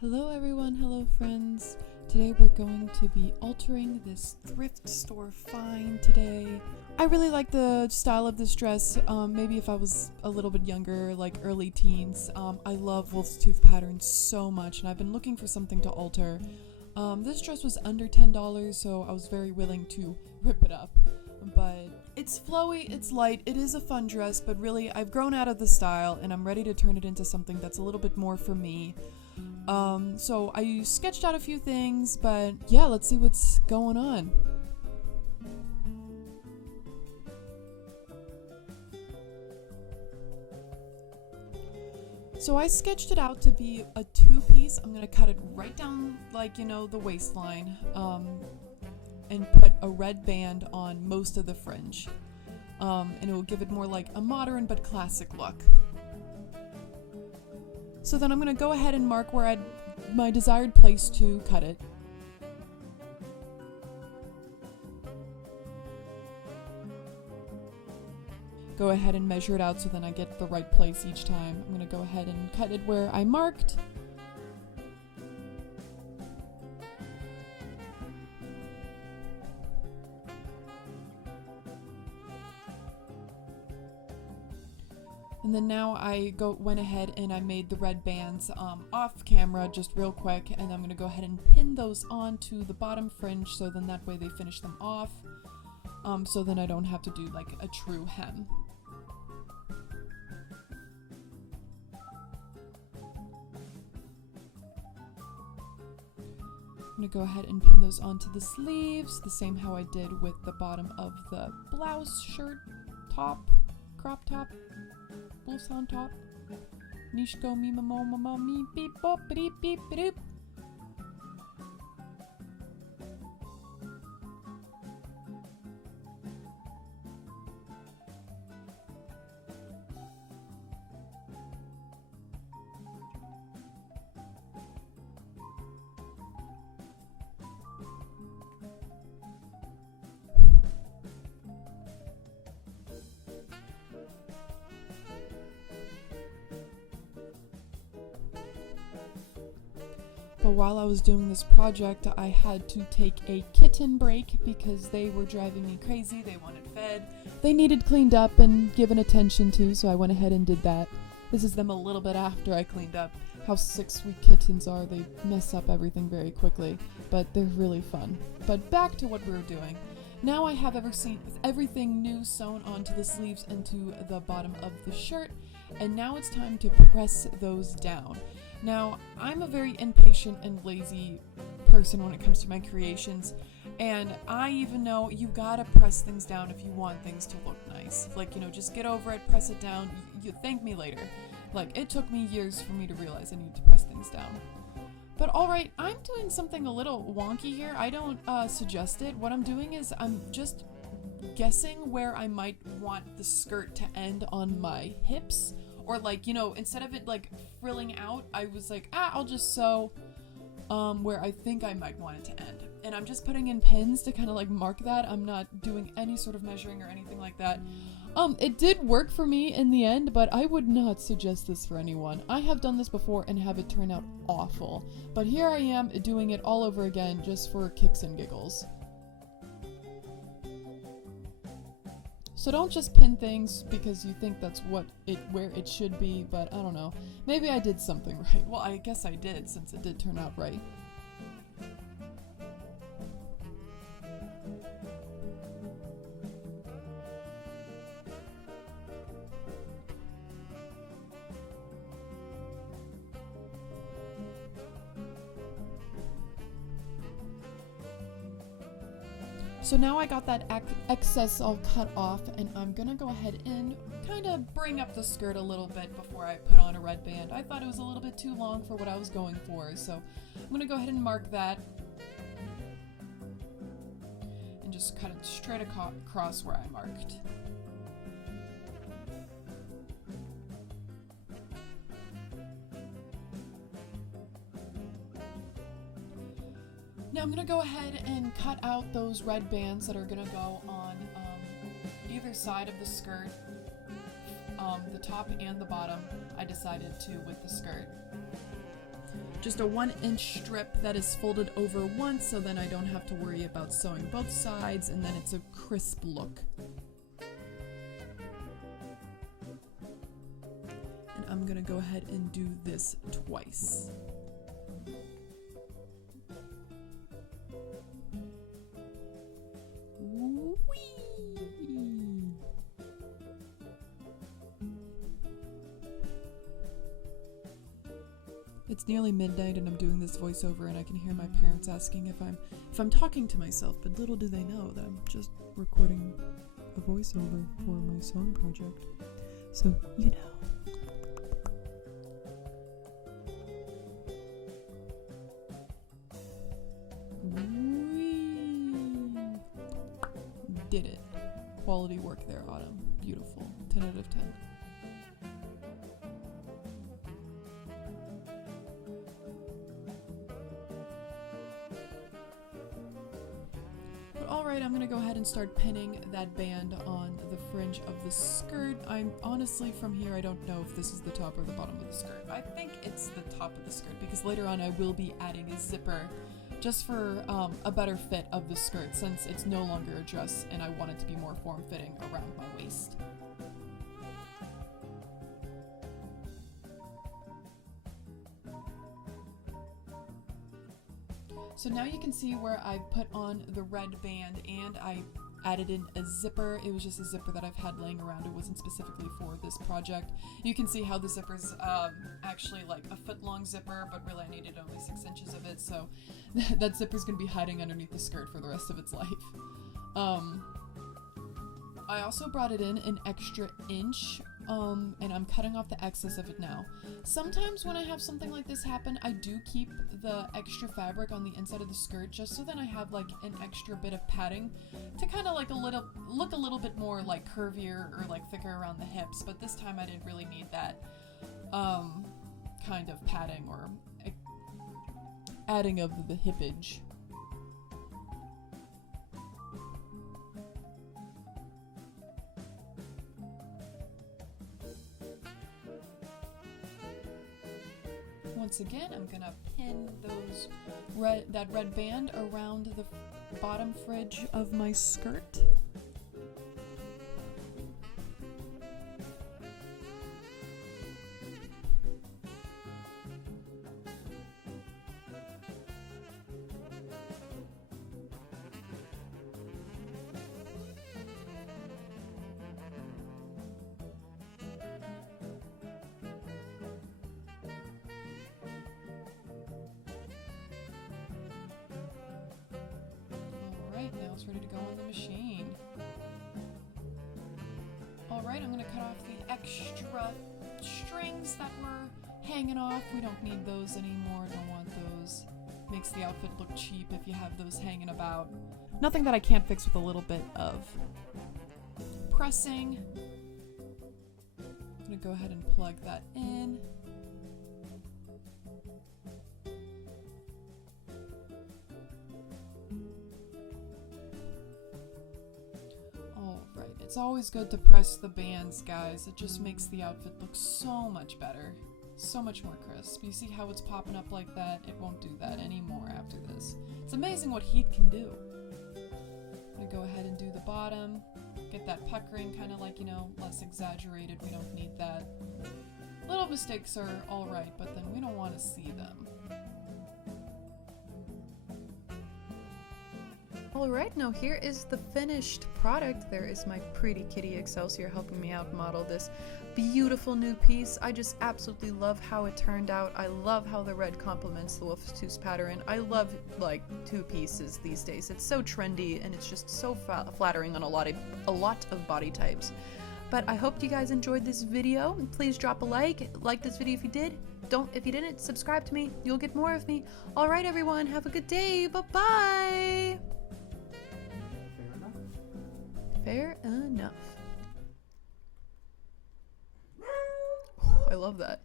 Hello everyone, hello friends. Today we're going to be altering this thrift store find today. I really like the style of this dress. Maybe if I was a little bit younger, like early teens. I love wolf's tooth patterns so much and I've been looking for something to alter. This dress was under $10, so I was very willing to rip it up. But it's flowy, it's light, it is a fun dress, but really I've grown out of the style and I'm ready to turn it into something that's a little bit more for me. So I sketched out a few things, but yeah, let's see what's going on. So I sketched it out to be a two-piece. I'm gonna cut it right down, like, the waistline, and put a red band on most of the fringe. And it will give it more like a modern but classic look. So then I'm going to go ahead and mark where my desired place to cut it. Go ahead and measure it out so then I get the right place each time. I'm going to go ahead and cut it where I marked. And then now I went ahead and I made the red bands off camera just real quick, and I'm going to go ahead and pin those onto the bottom fringe so then that way they finish them off, so then I don't have to do like a true hem. I'm going to go ahead and pin those onto the sleeves, the same how I did with the bottom of the blouse, shirt, top, crop top. Wolf's on top. Nishko mi mamo mama mi beep bop beep beep beep. But while I was doing this project, I had to take a kitten break because they were driving me crazy. They wanted fed. They needed cleaned up and given attention to, so I went ahead and did that. This is them a little bit after I cleaned up. How 6-week kittens are, they mess up everything very quickly, but they're really fun. But back to what we were doing. Now I have everything new sewn onto the sleeves and to the bottom of the shirt, and now it's time to press those down. Now, I'm a very impatient and lazy person when it comes to my creations, and I even know you gotta press things down if you want things to look nice. Like, just get over it, press it down, you thank me later. Like, it took me years for me to realize I needed to press things down. But alright, I'm doing something a little wonky here. I don't suggest it. What I'm doing is I'm just guessing where I might want the skirt to end on my hips. Or like, instead of it like frilling out, I was like, I'll just sew where I think I might want it to end. And I'm just putting in pins to kind of like mark that. I'm not doing any sort of measuring or anything like that. It did work for me in the end, but I would not suggest this for anyone. I have done this before and have it turn out awful. But here I am doing it all over again just for kicks and giggles. So don't just pin things because you think that's where it should be, but I don't know. Maybe I did something right. Well, I guess I did, since it did turn out right. So now I got that excess all cut off, and I'm gonna go ahead and kind of bring up the skirt a little bit before I put on a red band. I thought it was a little bit too long for what I was going for, so I'm gonna go ahead and mark that and just cut it straight across where I marked. Now I'm going to go ahead and cut out those red bands that are going to go on either side of the skirt, the top and the bottom. I decided to with the skirt. just a 1-inch strip that is folded over once, so then I don't have to worry about sewing both sides, and then it's a crisp look. And I'm gonna go ahead and do this twice. It's nearly midnight and I'm doing this voiceover, and I can hear my parents asking if I'm talking to myself, but little do they know that I'm just recording a voiceover for my sewing project. So, you know. Did it. Quality work there, Autumn. Beautiful. 10 out of 10. Alright, I'm gonna go ahead and start pinning that band on the fringe of the skirt. I'm honestly, from here, I don't know if this is the top or the bottom of the skirt. I think it's the top of the skirt because later on I will be adding a zipper just for a better fit of the skirt, since it's no longer a dress and I want it to be more form-fitting around my waist. So now you can see where I put on the red band and I added in a zipper. It was just a zipper that I've had laying around. It wasn't specifically for this project. You can see how the zipper's actually like a foot-long zipper, but really I needed only 6 inches of it, so that zipper's gonna be hiding underneath the skirt for the rest of its life. I also brought it in an extra inch, and I'm cutting off the excess of it now. Sometimes when I have something like this happen, I do keep the extra fabric on the inside of the skirt just so then I have like an extra bit of padding to kind of like look a little bit more like curvier or like thicker around the hips, but this time I didn't really need that kind of padding or adding of the hippage. Once again, I'm gonna pin that red band around the bottom fringe of my skirt. Now it's ready to go on the machine. Alright, I'm going to cut off the extra strings that were hanging off. We don't need those anymore, don't want those. Makes the outfit look cheap if you have those hanging about. Nothing that I can't fix with a little bit of pressing. I'm going to go ahead and plug that in. It's always good to press the bands, guys. It just makes the outfit look so much better. So much more crisp. You see how it's popping up like that? It won't do that anymore after this. It's amazing what heat can do. I'm gonna go ahead and do the bottom. Get that puckering kind of like, you know, less exaggerated. We don't need that. Little mistakes are alright, but then we don't want to see them. Alright, now here is the finished product. There is my pretty kitty Excelsior helping me out model this beautiful new piece. I just absolutely love how it turned out. I love how the red complements the wolf's tooth pattern. I love like two pieces these days. It's so trendy and it's just so flattering on a lot of body types. But I hope you guys enjoyed this video. Please drop a like this video if you did. If you didn't, subscribe to me. You'll get more of me. Alright everyone, have a good day. Bye-bye. Fair enough. Oh, I love that.